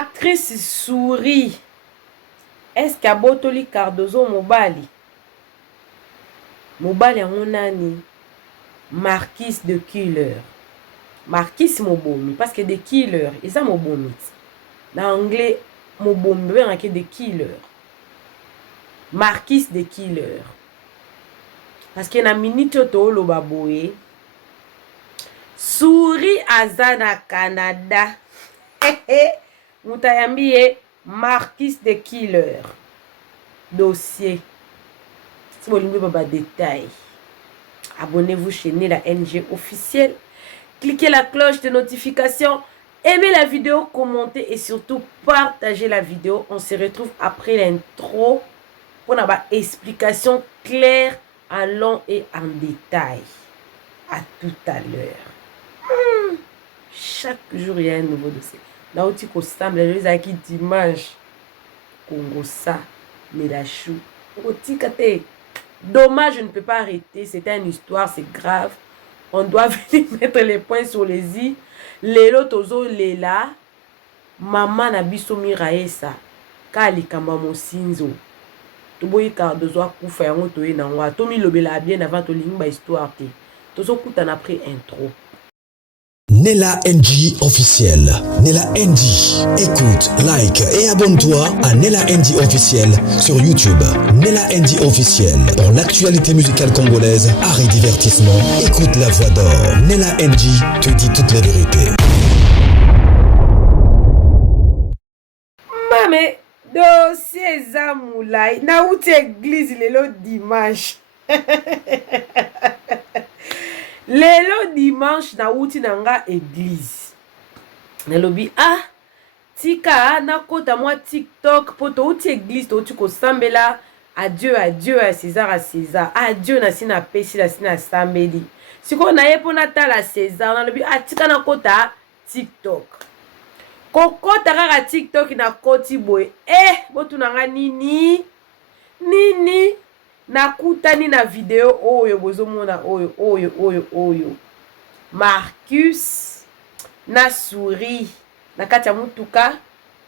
Actrice Souris. Est-ce qu'il y a Botoli Cardozo Mobali? Mobali en nani? Marquis de Killer. Marquis Mobomi. Parce que des killers. Et ça Mobomi. Dans l'anglais, Mobomi. Il y a des killers. Marquis de Killer. Parce que na minute to lo baboye. Souris Azana Canada. Moutayambi Marquis de Killer. Dossier. Si vous voulez des détails, abonnez-vous chez Nela NG officiel. Cliquez la cloche de notification. Aimez la vidéo, commentez et surtout partagez la vidéo. On se retrouve après l'intro pour une explication claire, en long et en détail. À tout à l'heure. Chaque jour, il y a un nouveau dossier. Là où tu ressembles, les gens qui dimanche, Congo ça, Melachou, Otikate. Dommage, je ne peux pas arrêter. C'était une histoire, c'est grave. On doit venir mettre les points sur les i. Lelo tozo lela. Maman na biso miraesa. Kali kamba mosinzo. Toboyi Cardozo akufa yango toye na ngwa. Tomi lobela bien avant to lingba histoire te. Tozo kutana après intro. Nela NG officiel. Nela NG. Écoute, like et abonne-toi à Nela NG officiel sur YouTube. Nela NG officiel. Pour l'actualité musicale congolaise, art et divertissement, écoute la voix d'or. Nela NG te dit toutes les vérités. Mame, dossier Zamoulay. Na outi église lelo dimanche. Lelo dimanche na uti nanga église. Nelobi tika na kota moi TikTok poto uti église to uti ko sambela adieu à César adieu na sina pesi la sina sambeli. Siko na yepo na tala César na lobi tika na kota TikTok. Kokota kaka TikTok na koti boy. Botu nanga nini nakutani na video oyo bozomona oyo Marcus na Souris na kati ya mutuka.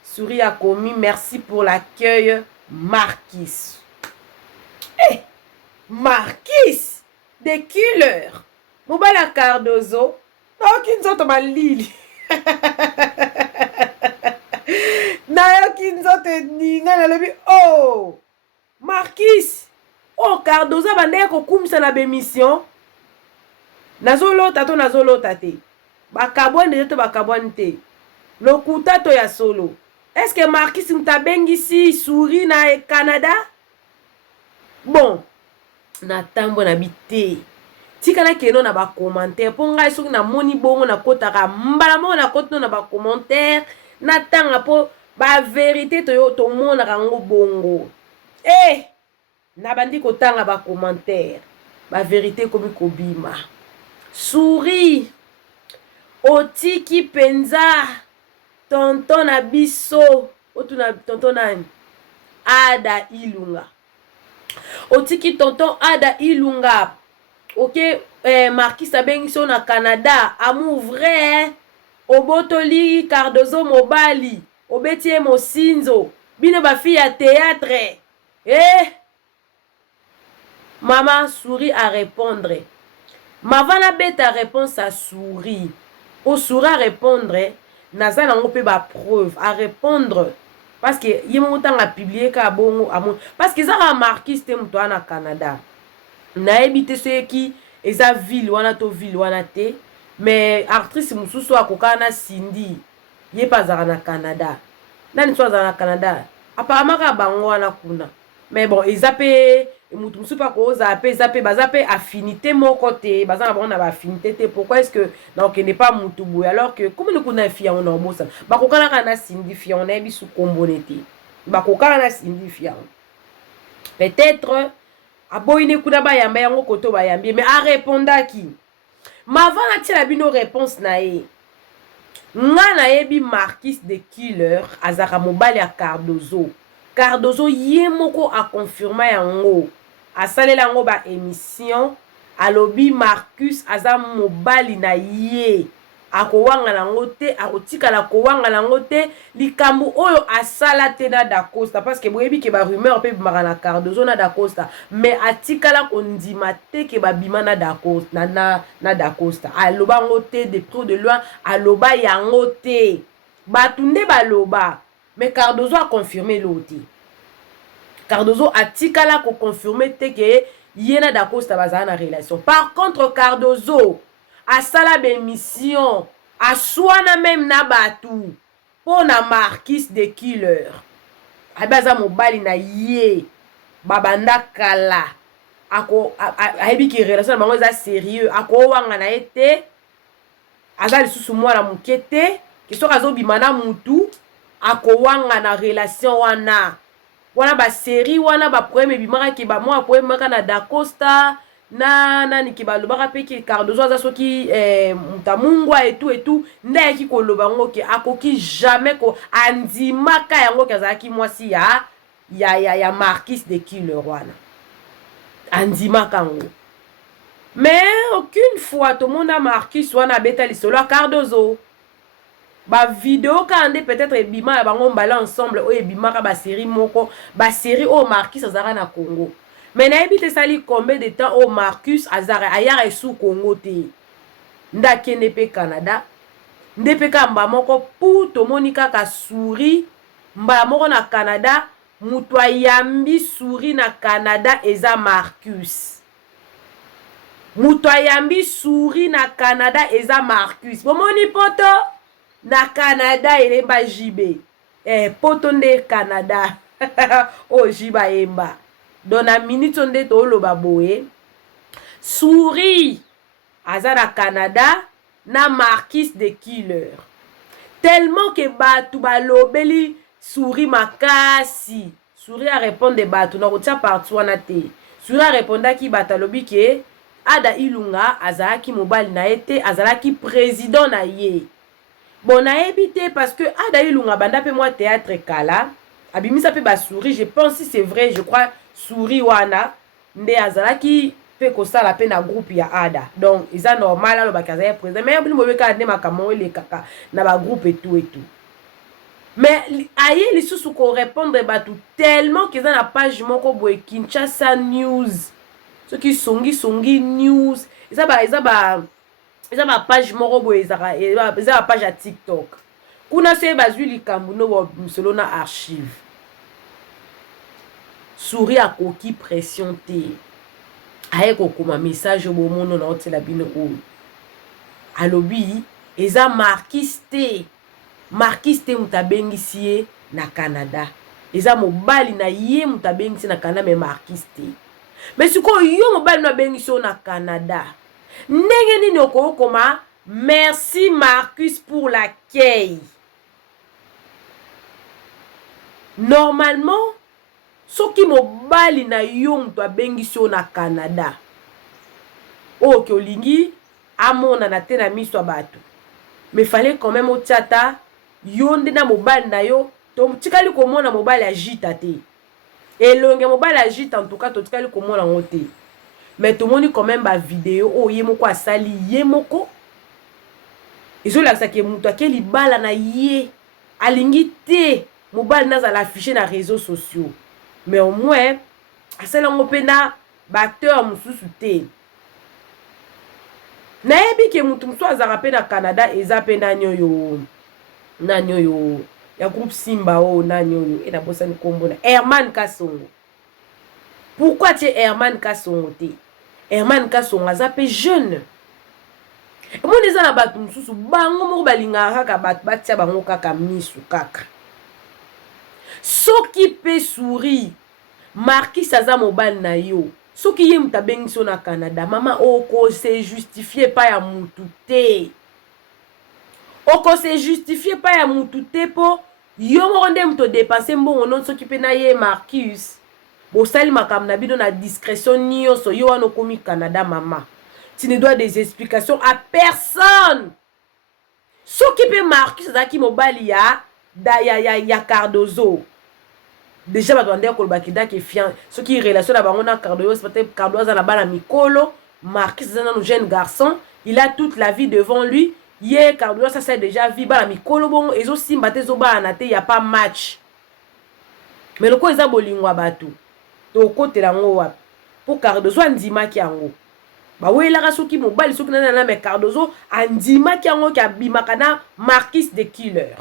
Souris a commis merci pour l'accueil Marquis. Marquis de Killer Mobala Cardozo nayoki nzoto malili nayoki nzoto ninga nalobi Marquis Cardozo bandeko kokumisa na bemission. Nazolota to nazolota te. Bakabwande to bakabwande te. Lokuta to ya solo. Est-ce que Marquis mtabengisi Souris na Canada? Bon. Na tambo na bité. Tika na keno na ba commentaire. Ponga soki na moni bongo na kotaka mbala mo na koto na ba commentaire. Na tanga po ba vérité to yo to mona kango bongo. Na bandi kotanga ba commentaire ba vérité komi kobima. Souris otiki penza tonton na biso otuna tonton nani Ada Ilunga otiki tonton Ada Ilunga. OK, Marquis abengiso na Canada amour vrai obotoli Cardozo Mobali obetie mosinzo bino ba fille ya théâtre. Maman Souris à répondre. Mavana bête à réponse à Souris. Au Souris à répondre. Naza nango pe ba preuve à répondre. Parce que yemo tang a publié ka bongo amon. Parce que ça a marqué c'était muto na Canada. Na ebité ceux qui eza ville wana to ville wana te. Mais actrice mususu akoka na Cindy. Ye pas na Canada. Nani so na Canada. Apparemment ka bango wana kuna. Mais bon, ils appellent mutu musu pa ko zappé affinité mon côté baza na bon na ba affinité te. Pourquoi est-ce que donc n'est pas mutu boy alors que comme nous connait fia on bossa ba ko kala kana Cindy fia on ebi su kombonete ba ko kala na Cindy fia peut-être aboyine kuna ba yamba yango koto ba yambi mais a répondaki mavana tila bino réponse na ye nga na yebi Marquis de Killer azaka mobali ya Cardozo yemoko a confirmé yango asalela yango ba émission alobi Marcus aza mobali na ye akowanga nango te akotikala kowanga nango te likambo oyo asala te na Dacosta parce que boyebi ke ba rumeur pe bimaka na Cardozo na Dacosta mais atikala kondima te ke babima na Dacosta na Dacosta aloba ngo te de près de loin aloba yango te batu nde baloba mais Cardozo a confirmé l'autre Cardozo atikala ko confirmer te ke yena Dacosta bazana na relation par contre Cardozo asala bémission aswana même na batu pour na Marquis de Killer abaza mobali na ye babanda kala ako ayebi ki relation bango za sérieux ako wanga na ete azali susu mwana mukete kisoka zo bimana mutu ako wanga na relation wana ba série wana ba premier bimaka ki ba moi premier kana Dacosta na nani ki balobaka pe ki Cardozo aza soki mutamungwa et tout nde ki koloba ngo ke akoki jamais ko andimaka yango kazaki mwasi ya Marquis de Killer wana andimaka ngo mais aucune fois tout le monde a Marquis wana beta lisolo Cardozo ba vidéo kande peut-être ebima ya bango mbala ensemble o ebima ka ba série moko ba série o Marquis azara na Congo mais na ebite sali combien de temps au Marcus azara ayara sous Congo te ndakene pe Canada ndepe ka mba moko pour to monika ka souri mba moko na Canada mutu ayambi souri na Canada eza Marcus mutu ayambi souri na Canada eza Marcus bomoni poto na Canada elemba jibe poto nde Canada o jiba yemba dona minute nde to loba boye souri aza na Canada na Marquis de Killer tellement que batu balobeli souri makasi souri a répondre batu na kotia partout wana te souri a répondre ki batalobi ke Ada Ilunga azalaki mobali na ete azalaki président na ye bon na ebité parce que Ada Ilunga banda pe moi théâtre kala abimisa pe ba souri je pense si c'est vrai je crois souri wana nde azalaki pe kosala pe na groupe ya Ada donc isa normal alo bakaza président mais bino bobeka nde makamo le kaka na ba groupe et tout mais aye li susu ko répondre batu tellement que ça na page moko boye Kinshasa News ce qui songi news isa ba page moko boye isa ba page ya TikTok kuna se bazwi likambu no bo msolo na archive souri a koki pression te aye kokoma message bo mono na otela bino o alobi eza Marquis te mutabengisi ye na Canada eza mobali na ye mutabengisi na Canada mais Marquis te mais siko yo mobali na bengisi na Canada ndenge nini okokoma merci Marcus pour l'accueil normalement soki mobali na yo mutu abengisi na Canada oke olingi amona na te na miso ya bato mais fallait quand même otiata yo nde na mobali na yo to tikali komona mobali agita te elonge mobali agita en tout cas to tikali komona ngote mais tout moni quand même ba vidéo o ye moko asali ye moko izolakisa ke mutu akeli bala na ye alingi te mobali nazala affiché na réseaux sociaux mais au moins asalango pena batteur mususu te na yebi ke mutu musu azaka pe na Canada eza pe nanyo yo ya groupe Simba o nanyo yo na bosani kombo na Herman Kasongo pourquoi tu Herman Kasongo te Herman Kasongo aza pe jeune mon eza na batu mususu bango moko balingaka kaka batu batia bango kaka misu kaka soki pe souri Marquis aza mobali na yo soki ye mutabengisi na Canada mama oko se justifier pa ya mutu te oko se justifier pa ya mutu te po yo moko nde muto dépenser mbongo non soki pe na ye Marquis bosali makambo na bino na discrétion nyonso yo wana okomi Canada mama tu ne dois des explications à personne soki pe Marquis azaki mobali ya Cardozo déjà bato bande kolobaki dake fian soki relation na bango na Cardozo c'est peut-être Cardozo na bana mikolo Marquis est un jeune garçon il a toute la vie devant lui Hier, Cardozo, ça c'est déjà vu. Bah, mikolo bon, et zo simba te zo ba anate, y a pas match. Mais le quoi, ils a bolingwa batu. To kote la ngo pour Cardozo, andima ki ango. Bah, oui, la soki mobile, soki nana, mais Cardozo, andima ki ango, ki abimakana, Marquis de Killer.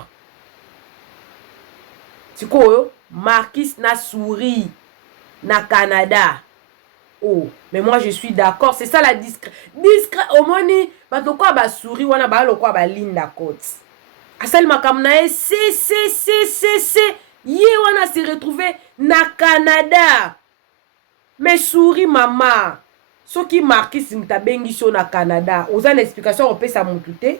C'est quoi, Marquis na souri, na Canada. Oh, mais moi je suis d'accord, c'est ça la discret. Au moins, bah quoi ba souris wana ba lo quoi ba linda côte. Asel makamna c'est ye wana s'est retrouvé na Canada. Mais souris maman. Ce qui marqué si mutabengi so na Canada, oza une explication on peut ça mutute.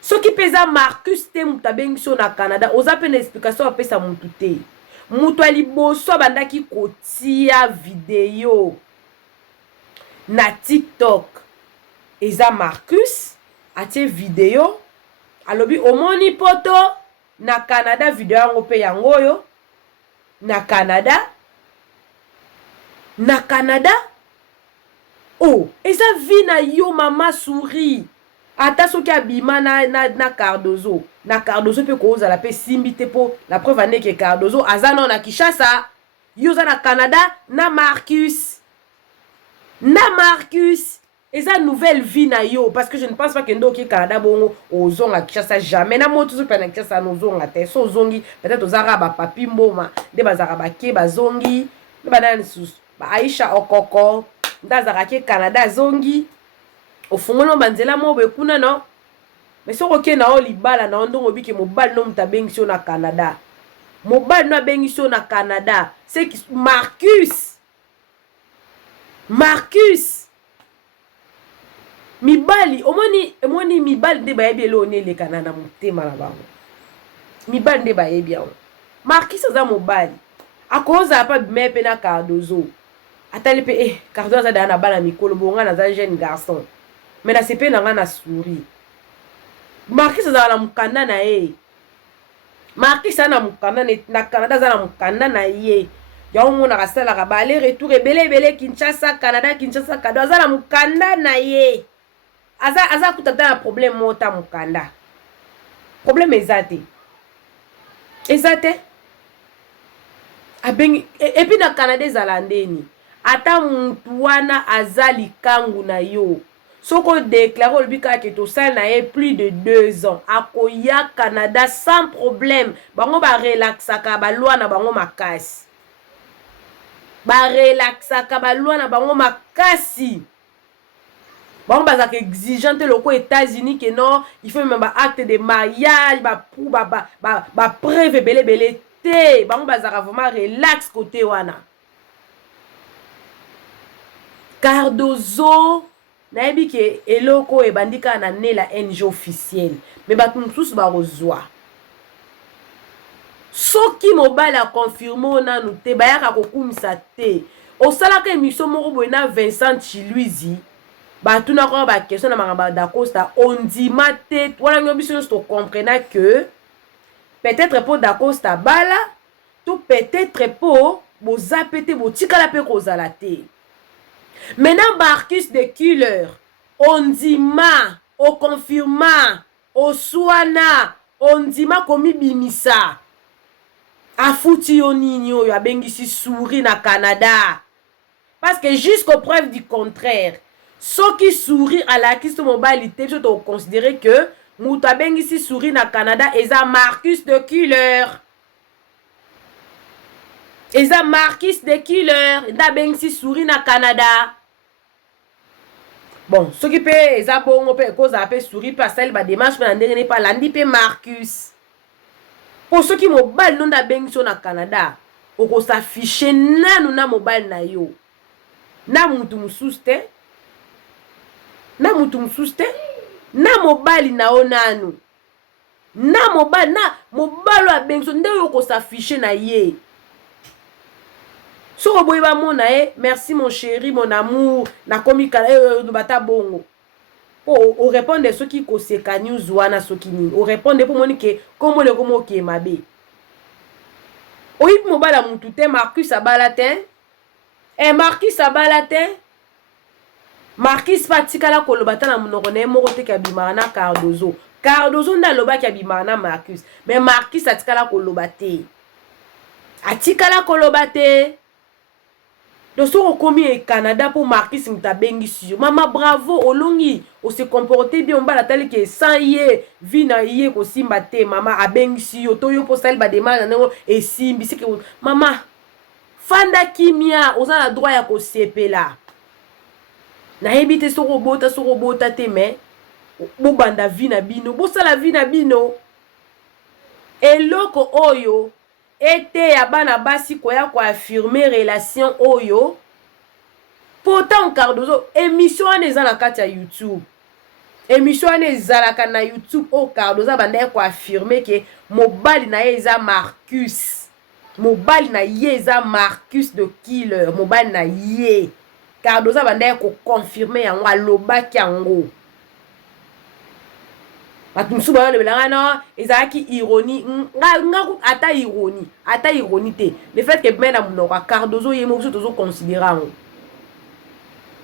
Ce qui pesa Marcus te mutabengi so na Canada, oza pe une explication on peut ça mutute. Mutu aliboso bandaki kotia vidéo na TikTok. Eza Marcus atie vidéo alobi omoni poto na Canada vidéo yango pe yango yo na Canada oh eza vi na yo mama souris ata soki abima na Cardozo pe kozala pe simbi te po la preuve ane ke Cardozo aza non na Kinshasa yo za na Canada na Marcus et ça nouvelle vie na yo parce que je ne pense pas que ndo ki Canada bongo ozonga Kinshasa jamais na moto zo pena Kinshasa no zonga te so zongi peut-être ozara ba papi mboma de bazara ba ke bazongi de banane sus ba Aisha Okoko ndazara ke Canada zongi ofungono banzela mo be kuna no mais so roke na o libala na ndongo biki mobile no mtabengi so na Canada mobile no bengi so na Canada c'est Marcus mibali omoni mibali nde bayebi elo onele kanana mutema na bango mibali nde bayebi yango Marcus aza mobali akoza pa mepe na Cardozo atali pe Cardozo aza na bana mikolo bonga na za jeune garçon mais na sepe na nga na souris Marcus aza na mukanda na ye Marcus ana mukanda na Canada aza na mukanda na ye yango mona kasala ka bale retour ebele Kinshasa Canada aza na mukanda na ye aza kutata na problème mota mukanda problème ezate abengi et puis na Canada ezala ndeni ata mutu wana aza likangu na yo soko déclaré olbika ke to sala na ye plus de 2 ans akoya Canada sans problème bango ba relaxaka ba loi na bango makasi relaxaka ba loi na bango makasi bango bazaka exigeante loko États-Unis que non il faut même ba acte de mariage ba pour ba preuve belé te bango bazaka vraiment relax côté wana Cardozo nayebi ke eloko ebandika na Nela NG officiel mais bato mosusu barozwa soki mobile a confirmé nanu te bayaka kokumisa te osalaka émission moko boye na Vincent Chiluizi batuna ko ba question na mangaba d'Acosta ondima te wana nyo biso to comprendre que peut-être pour d'Acosta bala tout peut-être pour bozapete botikala pe kozala te maintenant Marcus de Killer ondima o confirma o suana ondima komi bimisa afuti yo nini oyo abengisi souris na Canada parce que jusqu'aux preuves du contraire ceux qui sourit à la question mobilité je dois considérer que mutu abengisi souris na Canada eza Marcus de Killer nda bengisi souris na Canada bon ceux qui peut eza bongo pe cause appel souris pa sel ba démarche na ndenge ne pa landi pe Marcus pour ceux qui mobile non da bengisi na Canada oko s'afficher nanu na mobile na yo na mutu mususu te na mobile na onanu na mobile a bengso nde yo ko s'afficher na ye so boye ba mona merci mon chéri mon amour na komika bata bongo o répondre ceux qui ko seka news wana soki nini o répondre pour monike komo le komo ki mabe o yip mobile a mutu te Marcus abalatin Marquis patikala kolobata na monoko na moko te kabima na Cardozo Cardozo nda loba ki abimaka na Marcus. Mais Marcus atikala koloba te. Atikala koloba te. Donc, si on commis au Canada pour Marcus Mtabengi, maman bravo, olongi, on se comportait bien, on va la telle que sans yé, vina yé, ko simba te, maman abengi, otoyo pour sel badema, et simbi, c'est que maman, fanda kimia, on a le droit à ko sepe là. Na hebite so robota te, mais, bo banda vina bino, bo sala vina bino, et loko oyo, ete ya bana basi koya ko affirmer relation oyo. Pourtant Cardozo émission eza na kati ya YouTube. Émission ezalaka na YouTube o Cardozo banda ko affirmer que mobali na ye eza Marcus. Mobali na ye eza Marcus de Killer. Mobali na ye. Cardozo banda ko confirmer yango alobaki yango. Batumsu ba le belanga non ezaki ironie nga ata ironie te le fait que mena munoko Cardozo yemo so tozo considérer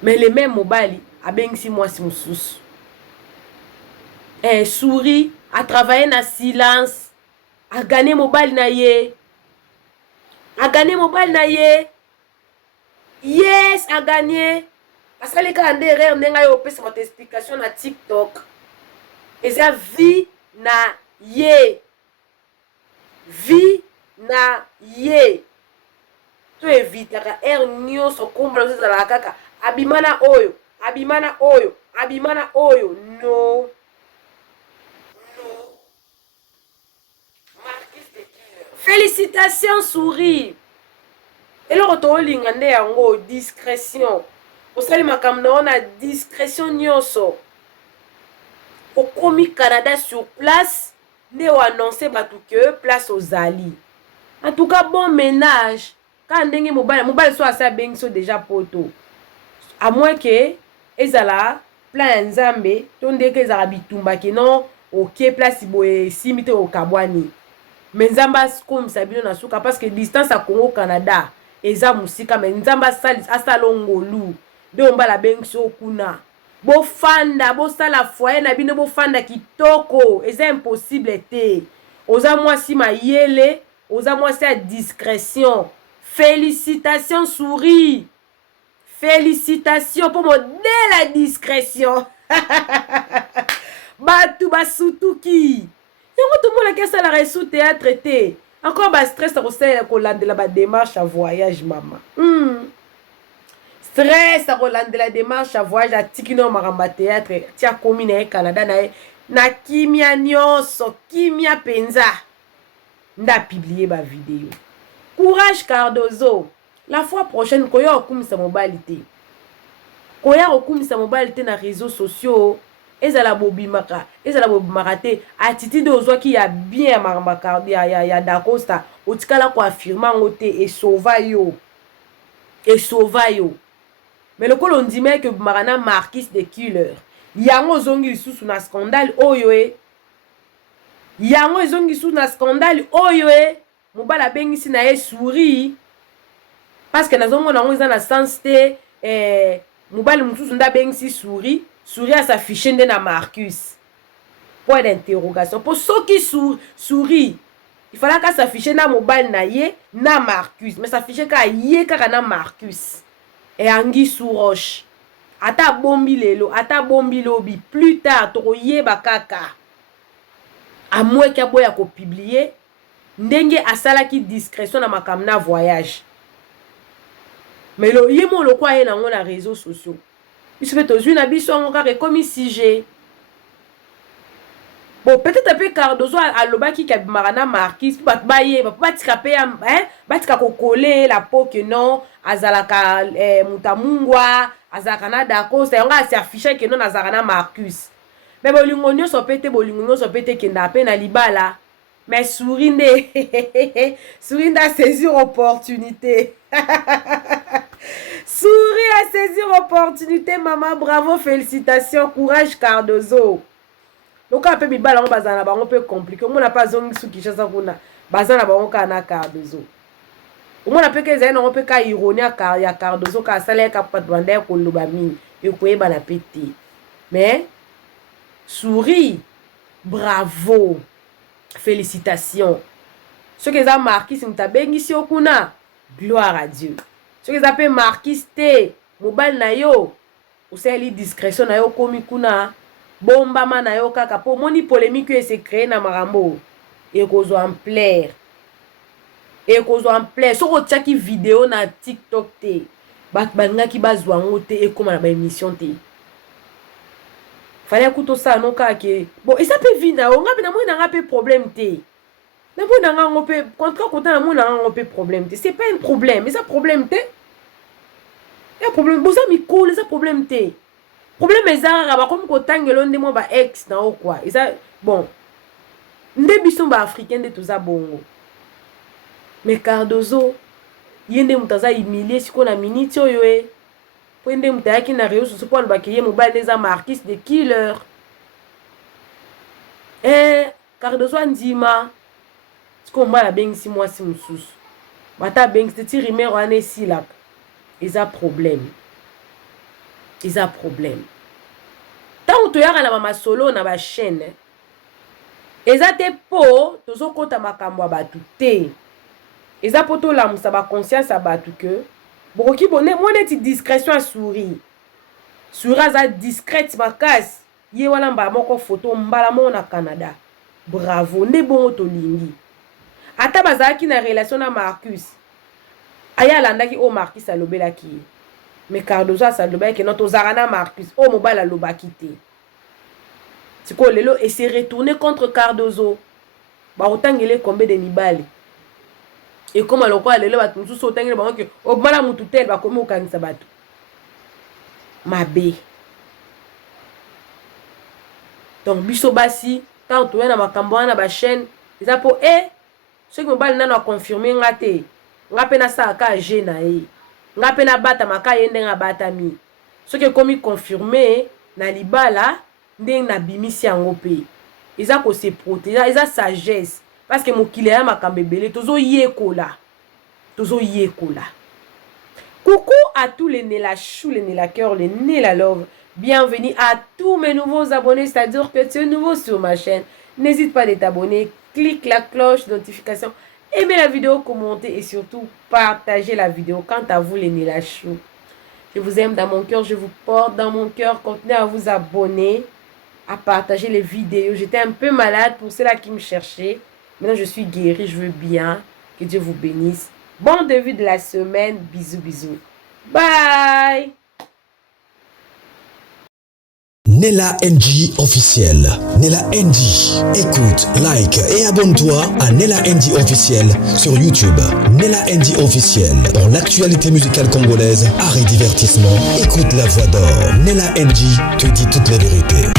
mais les mêmes mobali abengisi moi si mususu souris a travaillé na silence a gagné mobali na ye yes a gagné asali ka ndere ndenga yo pesa ma explication na TikTok. Eza vie na ye. To evitaka nyonso kumbala zala kaka. Abimana oyo. No. Félicitations, souris. Et le retour lingande yango discrétion. Osali makamna ona discrétion nyonso. Au commis Canada sur place, ne ont annoncé que place aux Ali. En tout cas, bon ménage. Quand on mobile soit assez bien, sont déjà poto. À moins que ezala plan nzambe, tonde que ezala bitumba que non, ok place boye simite au kabwani. Mais nzamba comme sabino na suka parce que distance à Congo Canada, eza musika mais nzamba asalongolu. De on ba la benso kuna. Bo fanda, bo sala foyer na bino bo fanda kitoko, c'est impossible te. Oza moi si ma yele, oza moi si à discrétion. Félicitations souris. Félicitations pour modèle la discrétion. Batu basutuki. Yongo tout le monde qui a la sous théâtre te. Encore ba stress ko lande la démarche à voyage maman. Stress à Rolande la démarche à voyage à Tikino Maramba Théâtre, Tia Komine Canada na kimia nyonso, kimia penza. Nda publié ma vidéo. Courage Cardozo. La fois prochaine, koya okumisa mobilité. Koya okumisa mobilité na réseaux sociaux. Ezala bobimaka te. Attitude ozwa ki ya bien Maramba ya Dacosta. Otikala ko affirmer ngote et sauva yo. Mais le colon dit que Marana Marquis de Killer. Yango zongi sous na scandale oyoe. Mobala bengi si na ye souri. Parce que nazongo na ngo na sens te mobali mususu nda bengi si souri. Souri a s'afficher na Marcus. Point d'interrogation. Pour ceux qui sourit, il fallait qu'à s'afficher na mobile na ye na Marcus. Mais s'afficher qu'à ye kaka na Marcus. Et Anguille sous roche. Ata bombi lelo, ata bombi lobi. Plus tard, toko ye bakaka. A moins qu'il y a ko publier. Ndenge asala ki discrétion na makamna voyage. Mais lo yemo lo kwa ye na ngona réseaux sociaux. Puisque tozu na biso ngaka comme sujet. Bon, peut-être un peu Cardozo à l'obaki qui a marana Marquis, batika kokole la peau que non, azalaka mutamungwa, azakana dako, c'est on a s'affiché que non azakana Marcus. Mais bolingonyo so pete kenda pe na libala. Mais sourinde a saisi opportunité. Souris a saisi opportunité, maman, bravo, félicitations, courage Cardozo. Donc un peu mi bala on bazana ba on peut compliquer. On n'a pas zongi su kishasa kuna. Bazana ba on kana Cardozo. On a peut que zena on peut ka ironie ya Cardozo ka sala ka pat banda ko loba mi e ko e bana pété. Mais souris Bravo. Félicitations. Ce que ça marqué, c'est que bengi okuna. Gloire à Dieu. Ce que ça peut marquer, c'est mobile na yo. Ou c'est li discrétion na yo komi kuna. Bomba ma na yo kaka. Po moni polémique et se créé na marambo. Et kozo en plaire. Et kozo en plaire. So ko tchaki vidéo na TikTok te. Bat banga ki bazwa ngote et comme na ba émission te. Fallait écouter ça non kake. Bon, et ça peut vina. On a moi na peu problème te. Na mo na ngo pe contrat content na mo na ngo pe problème te. C'est pas un problème, mais ça problème te. Il y a problème. Bon ça mi cool, ça problème te. Problème est ça ba comme ko tangelo ndemo ba ex na o quoi. Et ça bon. Nde biso ba africain de tout ça bongo. Mais Cardozo yende mutaza humilier siko na minute oyo e. Pwende mutayaki na réseaux sociaux pour bakiye mobile des marquis de killer. Cardozo ndima. Siko mbala bengi si moi si mususu. Bata bengi ti rimero ane silak. Ils a problème. Ils a problème. Tant que tu as na mama solo na ba chaîne. Eza te po tozo kota makambo abatu te. Eza poto la musa ba conscience abatu que bokoki bonne mo neti discrétion à sourire. Sourire za discrète makas. Ye wala mba moko photo mbala mo na Canada. Bravo, nde bongo to lingi. Ata bazaki na relation na Marcus. Aya landaki o Marcus alobelaki. Mais Cardozo salobaki que notre zarana Marcus o mobile alobaki te. Tiko lelo et s'est retourné contre Cardozo. Ba otangele combien de mibali. Et comme aloko lelo ba mususu otangele ba que o mala mutu tel ba komi okanisa batu. Mabe. Donc biso basi quand tu es na makambo na ba chaîne, ils po ceux qui mobile nana confirmer ngate. Ngape na sa ka jena e. Ngape na bata maka yende nga batami. Ceux qui komi confirmer na libala ndeng na bimisi yango pe. Eza ko se protéger, eza sagesse parce que mokile ya makambebele tozo yekola. Tozo yekola. Coucou à tous les Nela chou, les Nela cœur, les Nela love. Bienvenue à tous mes nouveaux abonnés, c'est-à-dire que tu es nouveau sur ma chaîne. N'hésite pas à t'abonner, clique la cloche de notification, aimez la vidéo, commentez et surtout partagez la vidéo. Quant à vous les Nela chou, je vous aime dans mon cœur, je vous porte dans mon cœur. Continuez à vous abonner, à partager les vidéos. J'étais un peu malade pour ceux-là qui me cherchaient. Maintenant, je suis guérie, je veux bien. Que Dieu vous bénisse. Bon début de la semaine. Bisous, bisous. Bye. Nela NG officiel. Nela NG. Écoute, like et abonne-toi à Nela NG officiel sur YouTube. Nela NG officiel. Pour l'actualité musicale congolaise, art et divertissement, écoute la voix d'or. Nela NG te dit toutes les vérités.